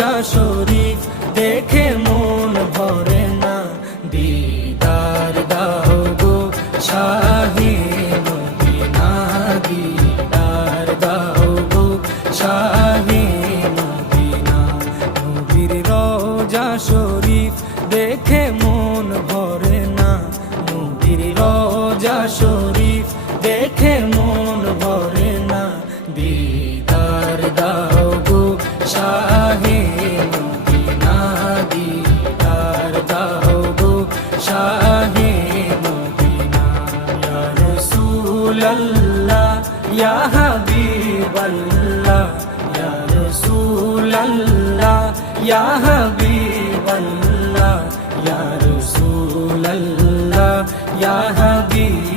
রোজা শরীফ দেখে মন ভরে না, দিদার দাও গো শাহে মদিনা, দিদার দাও গো শাহে মদিনা। নবীর রোজা শরীফ দেখে মন ভরে না, নবীর রোজা শরীফ দেখে মন ভরে না, দিদার দাও গো শাহে মদিনা, দিদার দাও গো শাহে মদিনা। ইয়া রাসূলাল্লাহ ইয়া হাবিবাল্লাহ, ইয়া রাসূলাল্লাহ ইয়া হাবিবাল্লাহ, ইয়া রাসূলাল্লাহ ইয়া হাবিবাল্লাহ।